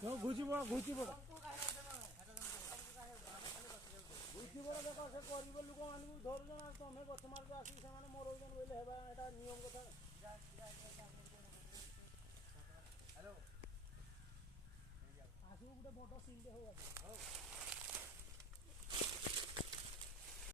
घुची पड़ा घुची पड़ा घुची पड़ा देख से गरीब लोक मान धरुन तुम्हें गछ मार्ग आसिक से मरौन बोले हेबा नियम कथा हेलो आसू गोटे बड़ सिंह हो